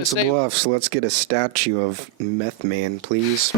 Council Bluffs, let's get a statue of Mothman, please.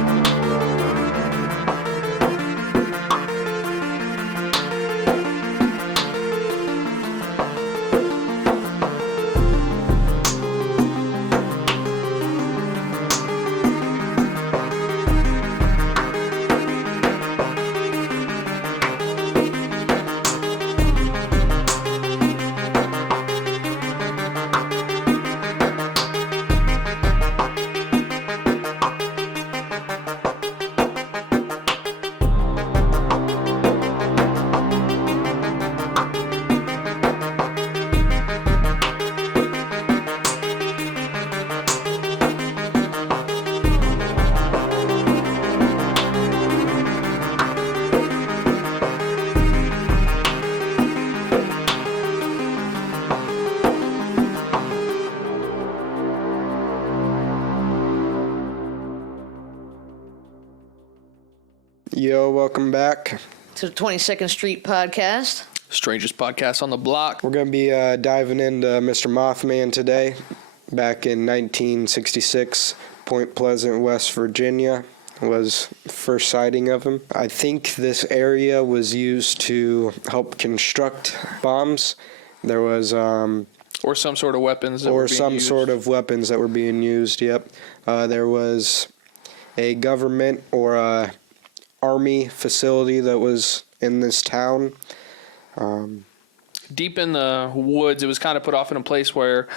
Yo, welcome back to the 22nd Street podcast. Strangest podcast on the block. We're going to be diving into Mr. Mothman today. Back in 1966, Point Pleasant, West Virginia was first sighting of him. I think this area was used to help construct bombs. There was... or some sort of weapons that were being used. Sort of weapons that were being used, yep. There was a government or a army facility that was in this town. Deep in the woods, it was kind of put off in a place where,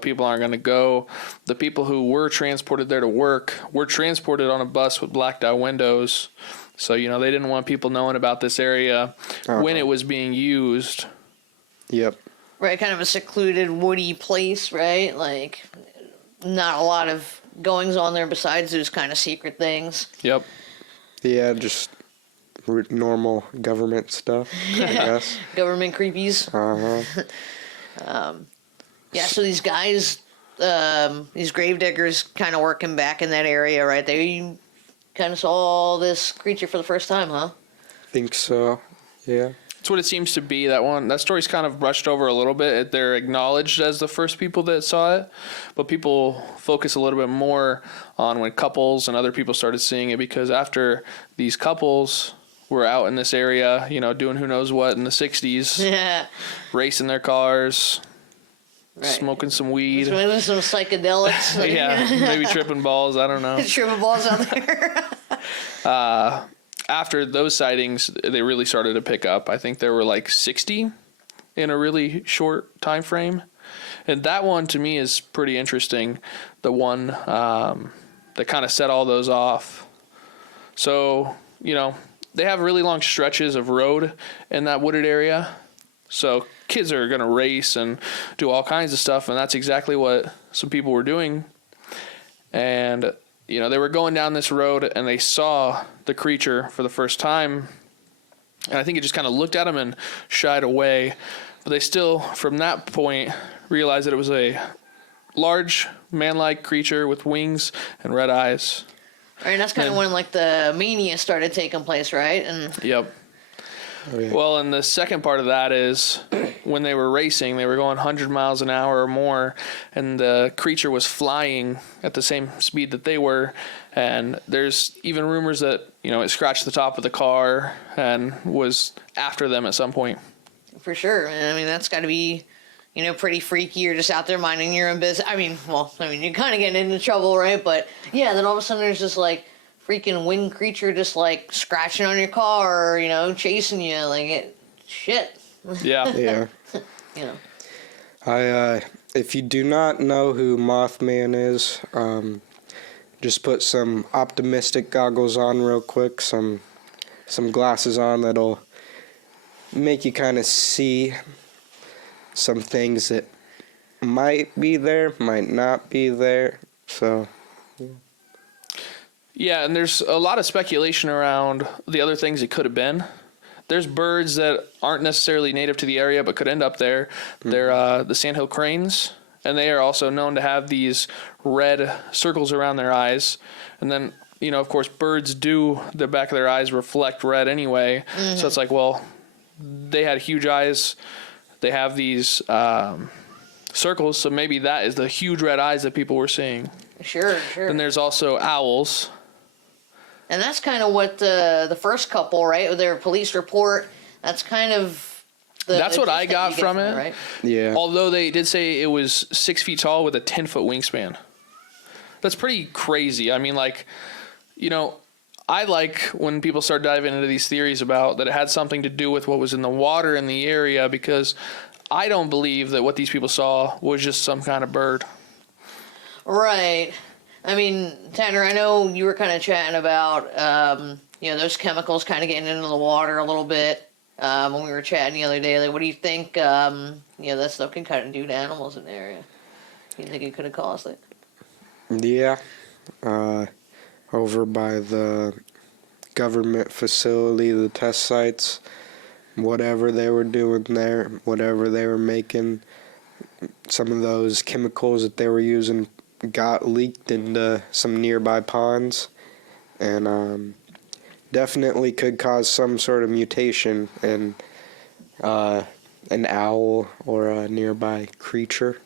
people aren't going to go. The people who were transported there to work were transported on a bus with blacked out windows. So, they didn't want people knowing about this area when it was being used. Yep. Right, kind of a secluded, woody place, right? Like, not a lot of goings on there besides those kind of secret things. Yep. Yeah, just normal government stuff, I guess. Government creepies. Yeah, so these guys, these gravediggers kind of working back in that area, right? They kind of saw this creature for the first time, huh? Think so, yeah. That's what it seems to be. That story's kind of brushed over a little bit. They're acknowledged as the first people that saw it, but people focus a little bit more on when couples and other people started seeing it, because after these couples were out in this area, doing who knows what in the 60s, Yeah. racing their cars, Right. smoking some weed. Maybe some psychedelics. Yeah, maybe tripping balls. I don't know. Tripping balls out there. After those sightings, they really started to pick up. I think there were like 60 in a really short time frame. And that one to me is pretty interesting. The one that kind of set all those off. So, they have really long stretches of road in that wooded area. So kids are going to race and do all kinds of stuff. And that's exactly what some people were doing. And they were going down this road and they saw the creature for the first time. And I think it just kind of looked at them and shied away. But they still, from that point, realized that it was a large man-like creature with wings and red eyes. Right, and that's kind of when the mania started taking place, right? And Yep. Oh, yeah. Well, and the second part of that is when they were racing, they were going 100 miles an hour or more, and the creature was flying at the same speed that they were. And there's even rumors that, it scratched the top of the car and was after them at some point. For sure. I mean, that's got to be, pretty freaky. You're just out there minding your own business. You're kind of getting into trouble, right? But yeah, then all of a sudden there's this freaking winged creature just scratching on your car or, chasing you. Shit. Yeah. Yeah. If you do not know who Mothman is, just put some optimistic goggles on real quick, some glasses on that'll make you kind of see some things that might be there, might not be there. So, Yeah, and there's a lot of speculation around the other things it could have been. There's birds that aren't necessarily native to the area but could end up there. Mm-hmm. They're the sandhill cranes, and they are also known to have these red circles around their eyes. And then, of course, birds do, the back of their eyes reflect red anyway. Mm-hmm. So it's they had huge eyes. They have these circles, so maybe that is the huge red eyes that people were seeing. Sure. Then there's also owls. And that's kind of what the first couple, right, with their police report, that's kind of That's what I gist that got you get from it. right? Yeah. Although they did say it was 6 feet tall with a 10-foot wingspan. That's pretty crazy. I mean, like, you know, I like when people start diving into these theories about that it had something to do with what was in the water in the area, because I don't believe that what these people saw was just some kind of bird. Right. I mean, Tanner, I know you were kind of chatting about, those chemicals kind of getting into the water a little bit when we were chatting the other day. Like, what do you think, that stuff can kind of do to animals in the area? You think it could have caused it? Yeah. Over by the government facility, the test sites, whatever they were doing there, whatever they were making, some of those chemicals that they were using got leaked into some nearby ponds, and definitely could cause some sort of mutation in an owl or a nearby creature.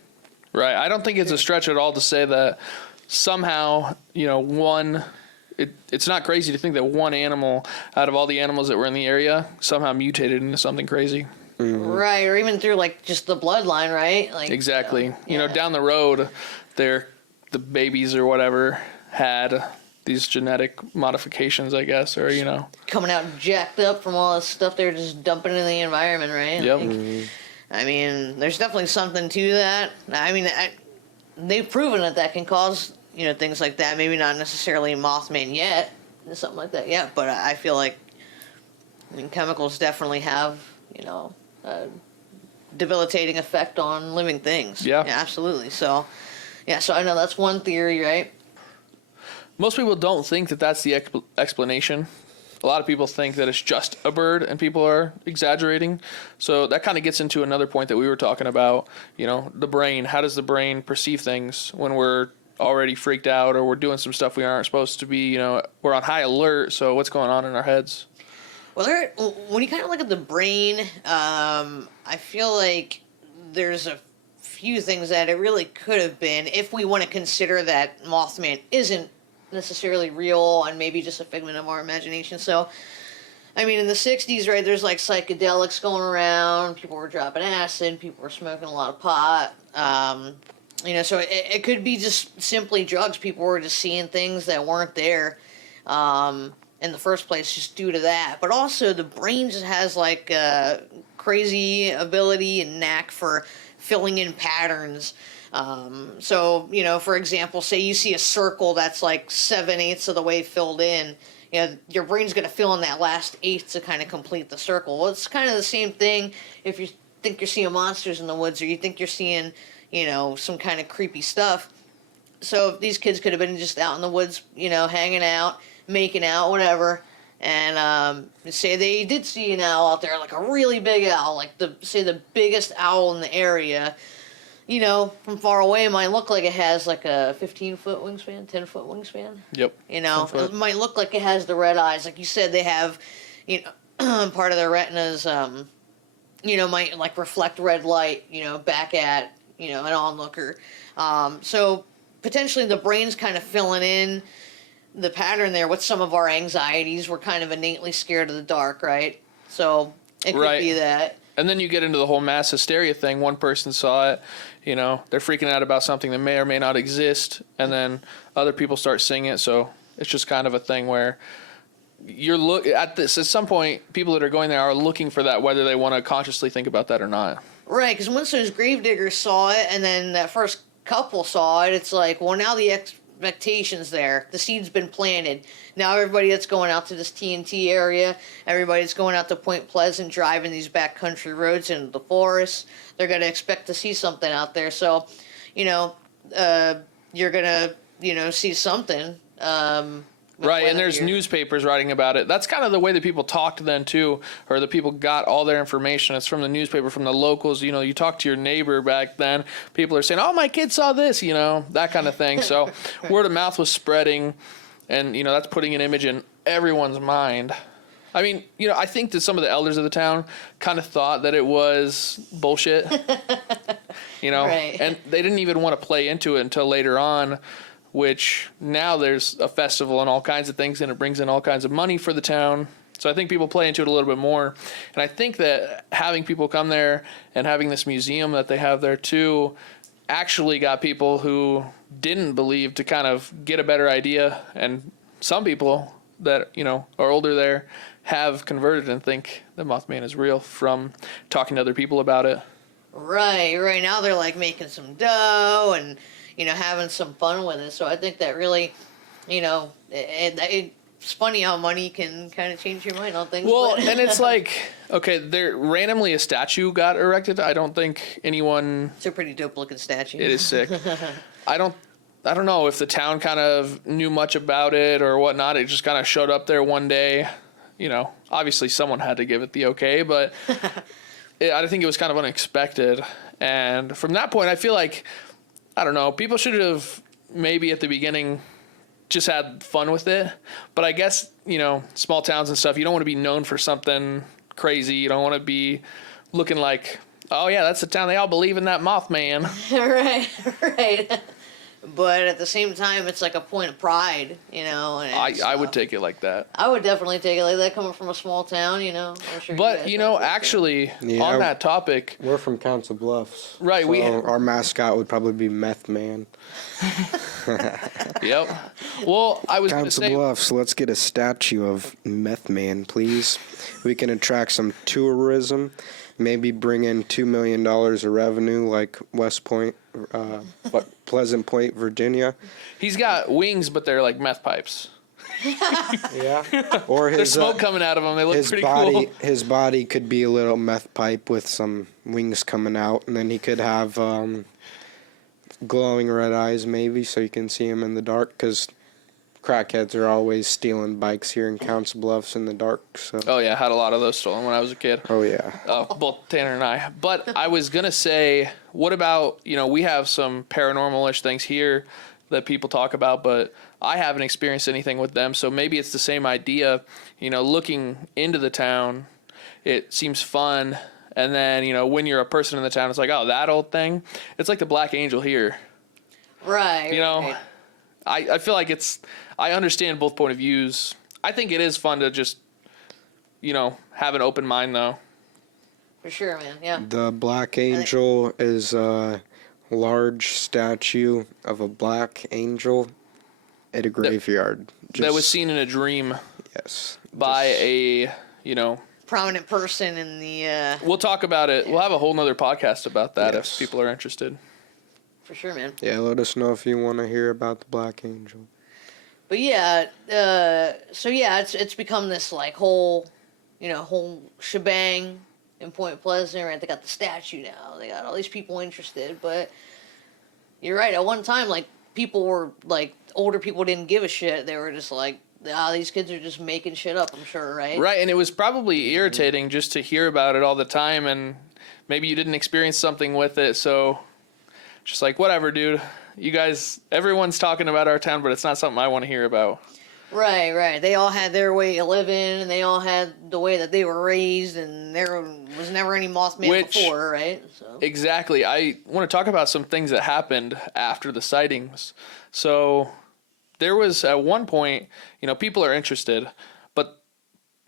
Right. I don't think it's a stretch at all to say that somehow, it's not crazy to think that one animal out of all the animals that were in the area somehow mutated into something crazy. Mm-hmm. Right, or even through, like, just the bloodline, right? Like, Exactly. yeah. Down the road, the babies or whatever had these genetic modifications, I guess, or, coming out jacked up from all the stuff they're just dumping in the environment, right? Yep. Like, I mean, there's definitely something to that. I mean, they've proven that can cause, things like that. Maybe not necessarily Mothman yet, something like that yet, but I feel like, chemicals definitely have, a debilitating effect on living things. Yeah. Absolutely. So, so I know that's one theory, right? Most people don't think that that's the explanation. A lot of people think that it's just a bird, and people are exaggerating. So that kind of gets into another point that we were talking about, the brain. How does the brain perceive things when we're already freaked out or we're doing some stuff we aren't supposed to be, we're on high alert. So what's going on in our heads? Well, when you kind of look at the brain, I feel like there's a few things that it really could have been, if we want to consider that Mothman isn't necessarily real and maybe just a figment of our imagination. So, I mean, in the 60s, right, there's like psychedelics going around, people were dropping acid, people were smoking a lot of pot, so it could be just simply drugs. People were just seeing things that weren't there in the first place just due to that. But also the brain just has like a crazy ability and knack for filling in patterns. So, for example, say you see a circle that's like 7/8 of the way filled in, your brain's going to fill in that last eighth to kind of complete the circle. Well, it's kind of the same thing if you think you're seeing monsters in the woods or you think you're seeing, some kind of creepy stuff. So these kids could have been just out in the woods, hanging out, making out, whatever. And say they did see an owl out there, like a really big owl, like the biggest owl in the area. From far away, it might look like it has like a 15-foot wingspan, 10-foot wingspan. Yep. It might look like it has the red eyes. Like you said, they have, part of their retinas, might like reflect red light, back at, an onlooker. So potentially the brain's kind of filling in the pattern there with some of our anxieties. We're kind of innately scared of the dark, right? So it could be that. And then you get into the whole mass hysteria thing. One person saw it, they're freaking out about something that may or may not exist, and then other people start seeing it. So it's just kind of a thing where at some point, people that are going there are looking for that, whether they want to consciously think about that or not. Right, because once those gravediggers saw it, and then that first couple saw it, it's like, well, now the expectations there. The seed's been planted. Now everybody that's going out to this TNT area, everybody that's going out to Point Pleasant, driving these backcountry roads into the forest, they're going to expect to see something out there. So, you're going to, see something. Right, and there's newspapers writing about it. That's kind of the way that people talked then, too, or the people got all their information. It's from the newspaper, from the locals. You talk to your neighbor back then. People are saying, oh, my kid saw this, that kind of thing. So word of mouth was spreading, and, that's putting an image in everyone's mind. I mean, I think that some of the elders of the town kind of thought that it was bullshit, Right. and they didn't even want to play into it until later on, which now there's a festival and all kinds of things, and it brings in all kinds of money for the town. So I think people play into it a little bit more. And I think that having people come there and having this museum that they have there too actually got people who didn't believe to kind of get a better idea. And some people that, are older there have converted and think that Mothman is real from talking to other people about it. Right now they're like making some dough and, having some fun with it. So I think that really, it's funny how money can kind of change your mind on things. Well, but... and it's like, okay, there randomly a statue got erected. I don't think anyone. It's a pretty dope looking statue. It is sick. I don't know if the town kind of knew much about it or whatnot. It just kind of showed up there one day. Obviously someone had to give it the okay, but I think it was kind of unexpected. And from that point, I feel like, I don't know, people should have maybe at the beginning just had fun with it. But I guess, small towns and stuff, you don't want to be known for something crazy. You don't want to be looking like, oh yeah, that's the town. They all believe in that Mothman. Right. But at the same time, it's like a point of pride, And I would take it like that. I would definitely take it like that coming from a small town, I'm sure. But, actually, on that topic. We're from Council Bluffs. Right. So our mascot would probably be Meth Man. Yep. Well, I was going to Council say. Bluffs, let's get a statue of Meth Man, please. We can attract some tourism. Maybe bring in $2 million of revenue like West Point, Pleasant Point, Virginia. He's got wings, but they're like meth pipes. Yeah. Or his There's smoke coming out of them. They look pretty body, cool. His body could be a little meth pipe with some wings coming out, and then he could have glowing red eyes maybe so you can see him in the dark, because crackheads are always stealing bikes here in Council Bluffs in the dark. So. Oh, yeah. Had a lot of those stolen when I was a kid. Oh, yeah. Both Tanner and I. But I was going to say, what about, we have some paranormal-ish things here that people talk about, but I haven't experienced anything with them. So maybe it's the same idea, looking into the town, it seems fun. And then, when you're a person in the town, it's like, oh, that old thing. It's like the Black Angel here. Right. Right. I feel like I understand both point of views. I think it is fun to just, have an open mind, though. For sure, man. Yeah. The Black Angel is a large statue of a black angel at a graveyard. That was seen in a dream. Yes. By a, prominent person in the... We'll talk about it. Yeah. We'll have a whole nother podcast about that yes. if people are interested. For sure, man. Yeah, let us know if you want to hear about the Black Angel. But yeah, it's become this like whole shebang in Point Pleasant, right? They got the statue now. They got all these people interested. But you're right. At one time, like, people were like, older people didn't give a shit. They were just like, these kids are just making shit up, I'm sure, right? Right, and it was probably irritating just to hear about it all the time, and maybe you didn't experience something with it, so just like, whatever, dude. You guys, everyone's talking about our town, but it's not something I want to hear about. Right. They all had their way of living, and they all had the way that they were raised, and there was never any Mothman before, right? So. Exactly. I want to talk about some things that happened after the sightings. So there was, at one point, people are interested, but,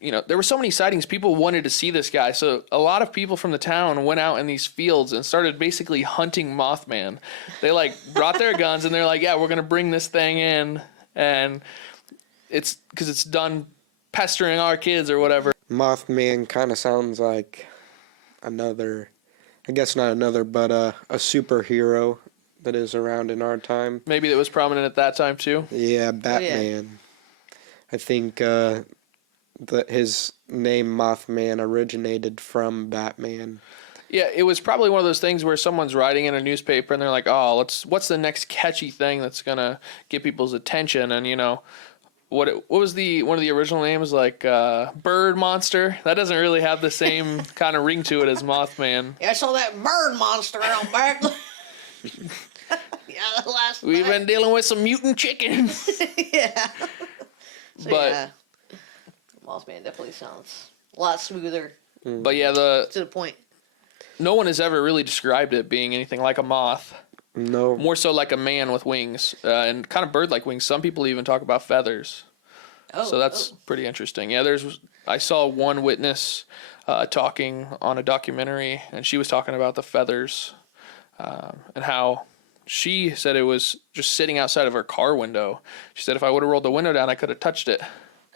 there were so many sightings, people wanted to see this guy. So a lot of people from the town went out in these fields and started basically hunting Mothman. They, brought their guns, and they're like, yeah, we're going to bring this thing in, and it's because it's done pestering our kids or whatever. Mothman kind of sounds like but a superhero that is around in our time. Maybe that was prominent at that time too. Yeah, Batman. I think his name Mothman originated from Batman. Yeah, it was probably one of those things where someone's writing in a newspaper and they're like, oh, what's the next catchy thing that's gonna get people's attention? And what was one of the original names, like Bird Monster? That doesn't really have the same kind of ring to it as Mothman. Yeah, I saw that bird monster out back. We've been dealing with some mutant chickens. Yeah. So, but Mothman definitely sounds a lot smoother, But yeah, to the point. no one has ever really described it being anything like a moth. No. More so like a man with wings and kind of bird-like wings. Some people even talk about feathers. Oh, So that's pretty interesting. Yeah, I saw one witness talking on a documentary, and she was talking about the feathers and how she said it was just sitting outside of her car window. She said if I would have rolled the window down, I could have touched it.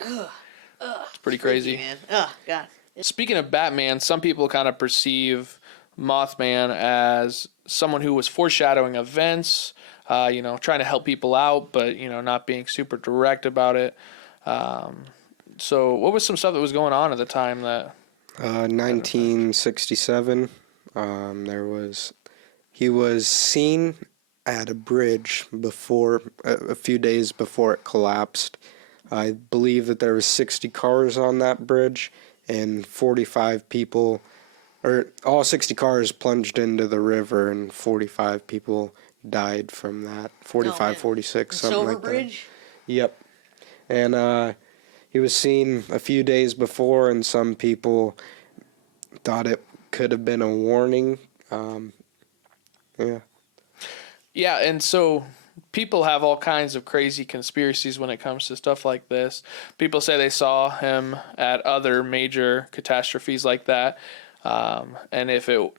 It's pretty crazy. freaky, man. Oh God. Speaking of Batman, some people kind of perceive Mothman as someone who was foreshadowing events, trying to help people out, but, not being super direct about it. So what was some stuff that was going on at the time that... 1967, he was seen at a bridge before, a few days before it collapsed. I believe that there was 60 cars on that bridge, and 45 people, or all 60 cars plunged into the river, and 45 people died from that. 45, 46, something Silver like Bridge? that. Yep. And he was seen a few days before, and some people thought it could have been a warning. Yeah. Yeah, and so people have all kinds of crazy conspiracies when it comes to stuff like this. People say they saw him at other major catastrophes like that. And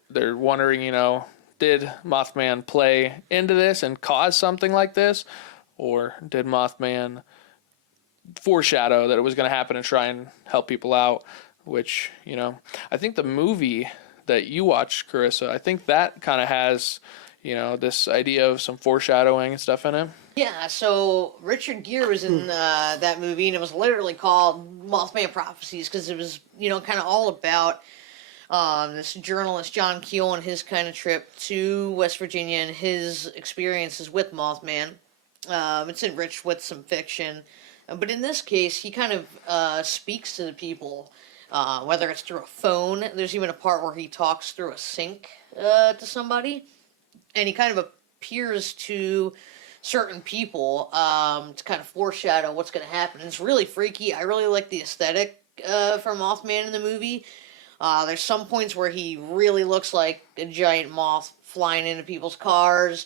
they're wondering, did Mothman play into this and cause something like this? Or did Mothman foreshadow that it was going to happen and try and help people out? Which, I think the movie that you watched, Carissa, I think that kind of has, this idea of some foreshadowing and stuff in it. Yeah, so Richard Gere was in that movie, and it was literally called Mothman Prophecies because it was, kind of all about this journalist John Keel and his kind of trip to West Virginia and his experiences with Mothman. It's enriched with some fiction, but in this case, he kind of speaks to the people, whether it's through a phone. There's even a part where he talks through a sink to somebody, and he kind of appears to certain people to kind of foreshadow what's going to happen. It's really freaky. I really like the aesthetic for Mothman in the movie. There's some points where he really looks like a giant moth flying into people's cars.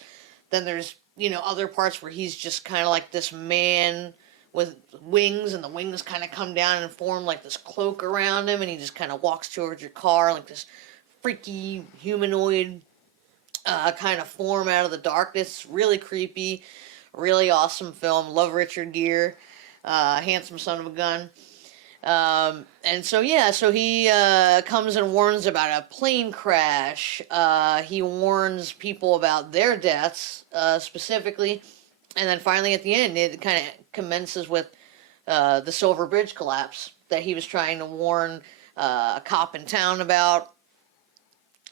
Then there's, other parts where he's just kind of like this man with wings, and the wings kind of come down and form like this cloak around him, and he just kind of walks towards your car like this freaky humanoid kind of form out of the darkness. Really creepy, really awesome film. Love Richard Gere, handsome son of a gun. And so he comes and warns about a plane crash. He warns people about their deaths specifically, and then finally at the end it kind of commences with the Silver Bridge collapse that he was trying to warn a cop in town about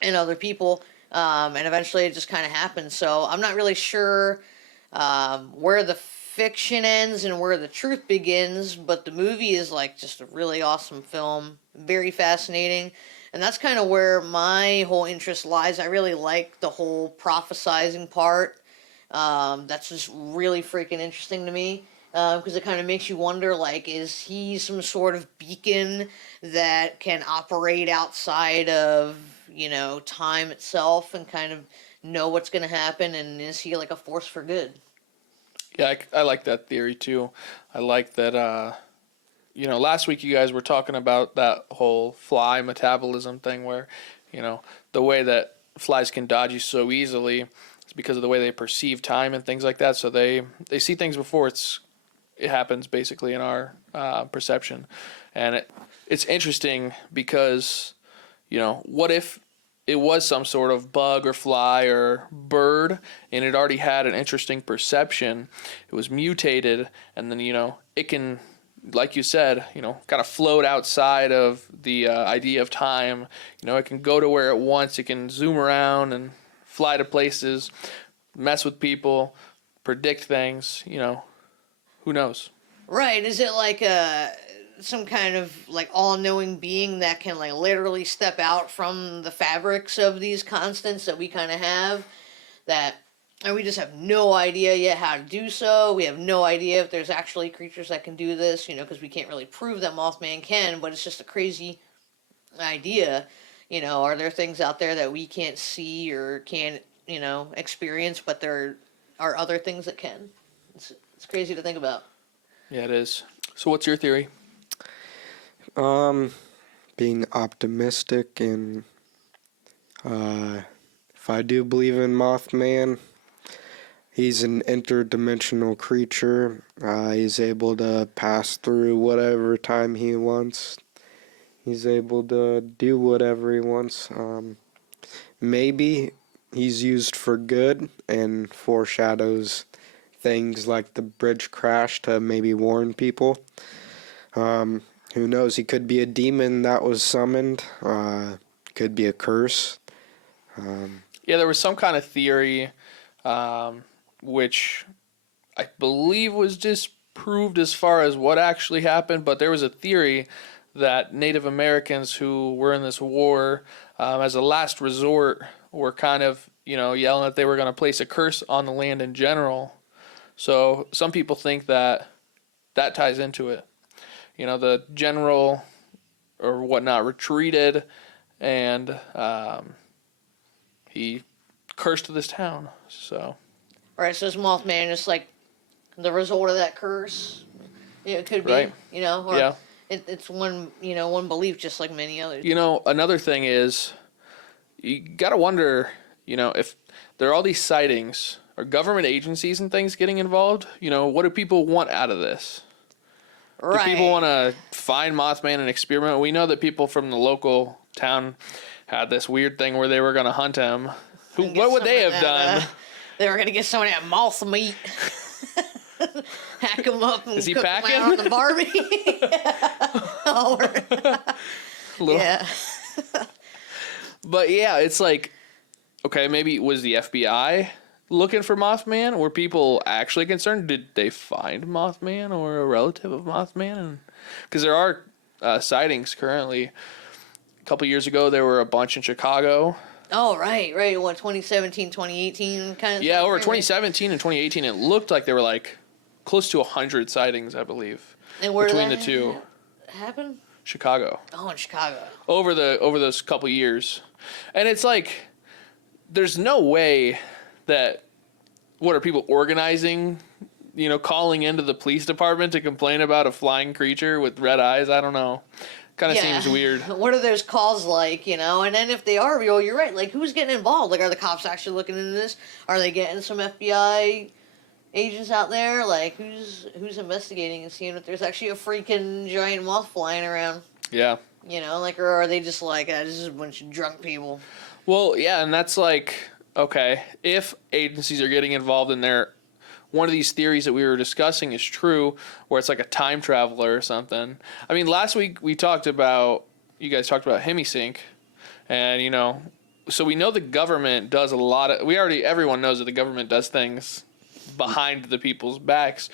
and other people. And eventually it just kind of happened. So I'm not really sure where the fiction ends and where the truth begins, but the movie is like just a really awesome film, very fascinating. And that's kind of where my whole interest lies. I really like the whole prophesizing part. That's just really freaking interesting to me. Because it kind of makes you wonder, like, is he some sort of beacon that can operate outside of, time itself and kind of know what's going to happen? And is he like a force for good? Yeah, I like that theory too. I like that, last week you guys were talking about that whole fly metabolism thing where, the way that flies can dodge you so easily is because of the way they perceive time and things like that. So they see things before it happens basically in our perception. And it's interesting because, what if it was some sort of bug or fly or bird and it already had an interesting perception, it was mutated, and then, it can, like you said, kind of float outside of the idea of time. It can go to where it wants, it can zoom around and fly to places, mess with people, predict things, who knows? Right. Is it like some kind of like all-knowing being that can like literally step out from the fabrics of these constants that we kind of have, that And we just have no idea yet how to do so. We have no idea if there's actually creatures that can do this, because we can't really prove that Mothman can, but it's just a crazy idea. Are there things out there that we can't see or can't, experience, but there are other things that can? It's crazy to think about. Yeah, it is. So what's your theory? Being optimistic, and if I do believe in Mothman, he's an interdimensional creature. He's able to pass through whatever time he wants. He's able to do whatever he wants. Maybe he's used for good and foreshadows things like the bridge crash to maybe warn people. Who knows? He could be a demon that was summoned. Could be a curse. Yeah, there was some kind of theory, which I believe was disproved as far as what actually happened, but there was a theory that Native Americans who were in this war, as a last resort, were kind of, yelling that they were going to place a curse on the land in general. So some people think that ties into it. The general or whatnot retreated, and he cursed this town. So, Right, so is Mothman just like the result of that curse? It could be, Right. Or Yeah. it's one, one belief, just like many others. Another thing is, you gotta wonder, if there are all these sightings, are government agencies and things getting involved? What do people want out of this? Right. Do people want to find Mothman and experiment? We know that people from the local town had this weird thing where they were going to hunt him. What would they have done? They were going to get some of that moth meat, hack them up, and Is he cook packing? them out on the Barbie. Yeah. But yeah, it's like, okay, maybe it was the FBI looking for Mothman? Were people actually concerned? Did they find Mothman or a relative of Mothman? Because there are sightings currently. A couple years ago, there were a bunch in Chicago. Oh, right. What, 2017, 2018 kind of Yeah, thing? over 2017 and 2018, it looked like there were like close to 100 sightings, I believe, And where between did the two. happen? Chicago. Oh, in Chicago. Over those couple years. And it's like, there's no way that, what are people organizing, calling into the police department to complain about a flying creature with red eyes? I don't know. Kind of seems weird. What are those calls like, And then if they are real, you're right. Like, who's getting involved? Like, are the cops actually looking into this? Are they getting some FBI agents out there? Like, who's investigating and seeing if there's actually a freaking giant moth flying around? Yeah. Or are they just like, this is a bunch of drunk people? Well, yeah, and that's like, okay, if agencies are getting involved in one of these theories that we were discussing is true, where it's like a time traveler or something. I mean, last week you guys talked about Hemisync, and so we know the government does a lot of. Everyone knows that the government does things behind the people's backs,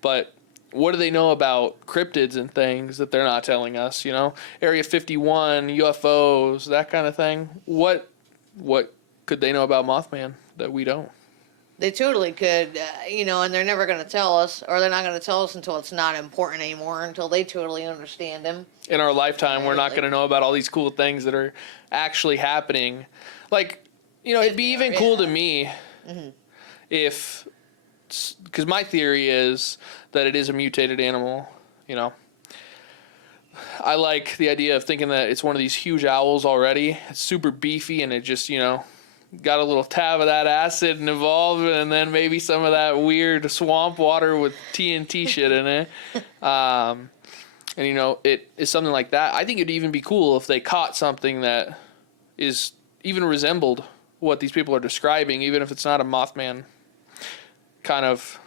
but what do they know about cryptids and things that they're not telling us? Area 51, UFOs, that kind of thing. What could they know about Mothman that we don't? They totally could, and they're never going to tell us, or they're not going to tell us until it's not important anymore, until they totally understand them. In our lifetime, we're not going to know about all these cool things that are actually happening. Like, it'd be even cool to me if, because my theory is that it is a mutated animal, I like the idea of thinking that it's one of these huge owls already. It's super beefy, and it just, got a little tab of that acid and evolved, and then maybe some of that weird swamp water with TNT shit in it. And it is something like that. I think it'd even be cool if they caught something that is even resembled what these people are describing, even if it's not a Mothman. Kind of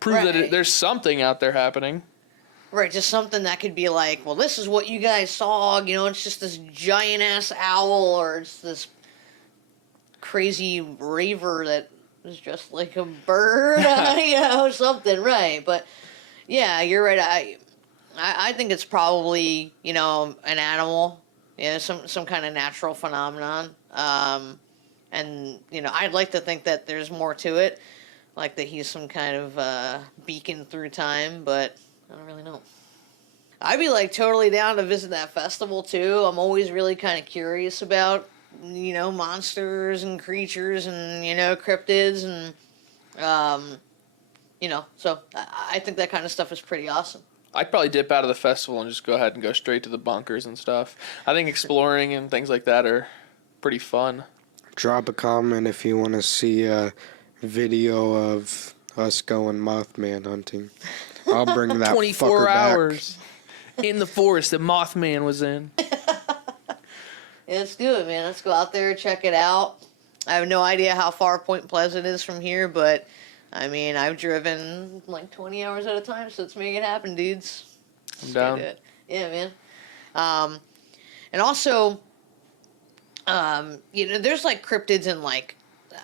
prove that there's something out there happening. Right, just something that could be like, well, this is what you guys saw, it's just this giant ass owl, or it's this crazy raver that is just like a bird, something, right? But yeah, you're right. I think it's probably an animal, some kind of natural phenomenon, and And I'd like to think that there's more to it, like that he's some kind of beacon through time, but I don't really know. I'd be like totally down to visit that festival too. I'm always really kind of curious about monsters and creatures and cryptids and so I think that kind of stuff is pretty awesome. I'd probably dip out of the festival and just go ahead and go straight to the bunkers and stuff. I think exploring and things like that are pretty fun. Drop a comment if you want to see a video of us going Mothman hunting. I'll bring that 24 fucker back. hours in the forest that Mothman was in. Yeah, let's do it, man. Let's go out there, check it out. I have no idea how far Point Pleasant is from here, but I mean, I've driven like 20 hours at a time, so let's make it happen, dudes. I'm down. Do it. Yeah, man. And also, there's like cryptids in like,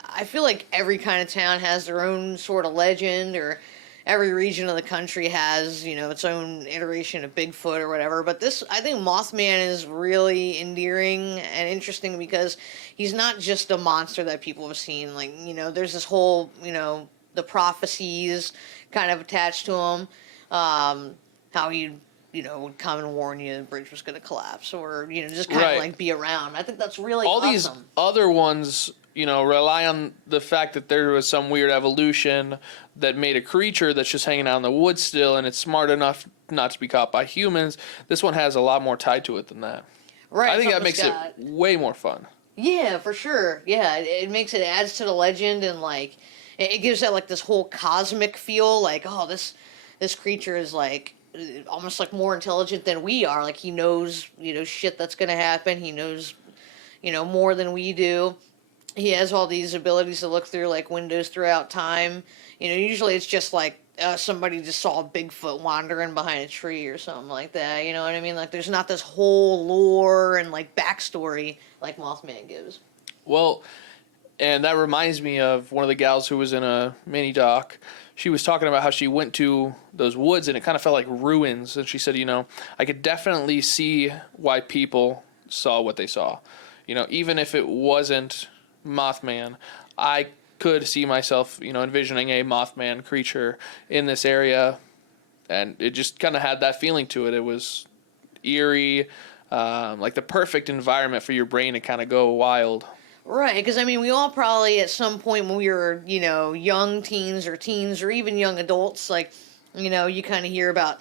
I feel like every kind of town has their own sort of legend, or every region of the country has, its own iteration of Bigfoot or whatever. But I think Mothman is really endearing and interesting because he's not just a monster that people have seen. Like, there's this whole, the prophecies kind of attached to him. How he, would come and warn you the bridge was going to collapse, or, just kind of like be around. I think that's really all awesome. These other ones, rely on the fact that there was some weird evolution that made a creature that's just hanging out in the woods still, and it's smart enough not to be caught by humans. This one has a lot more tied to it than that. Right. I think that makes it way more fun. Yeah, for sure. Yeah, it makes it adds to the legend, and like it gives that like this whole cosmic feel. Like, oh, this creature is like almost like more intelligent than we are. Like he knows shit that's gonna happen. He knows more than we do. He has all these abilities to look through like windows throughout time. Usually it's just like somebody just saw a Bigfoot wandering behind a tree or something like that. You know what I mean? Like there's not this whole lore and like backstory like Mothman gives. Well, and that reminds me of one of the gals who was in a mini doc. She was talking about how she went to those woods and it kind of felt like ruins. And she said, I could definitely see why people saw what they saw. Even if it wasn't Mothman, I could see myself, envisioning a Mothman creature in this area. And it just kind of had that feeling to it. It was eerie, like the perfect environment for your brain to kind of go wild. Right, because I mean, we all probably at some point when we were, young teens or even young adults, like, you kind of hear about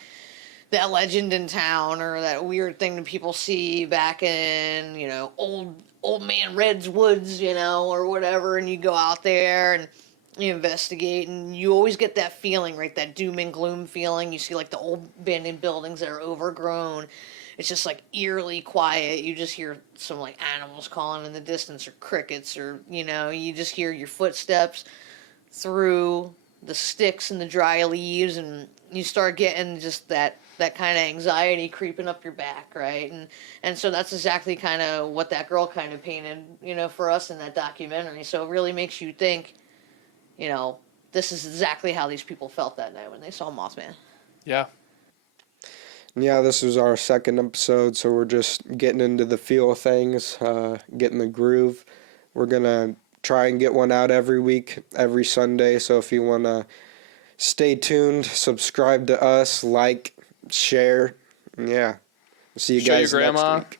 that legend in town or that weird thing that people see back in, old man Red's woods, or whatever, and you go out there and you investigate, and you always get that feeling, right, that doom and gloom feeling. You see, like, the old abandoned buildings that are overgrown. It's just like eerily quiet. You just hear some like animals calling in the distance or crickets, or you just hear your footsteps through the sticks and the dry leaves, and you start getting just that kind of anxiety creeping up your back, right? And so that's exactly kind of what that girl kind of painted, for us in that documentary. So it really makes you think, this is exactly how these people felt that night when they saw Mothman. Yeah. Yeah, this was our second episode, so we're just getting into the feel of things, getting the groove. We're going to try and get one out every week, every Sunday, so if you want to stay tuned, subscribe to us, like, share, yeah. See you guys Show your grandma. next week.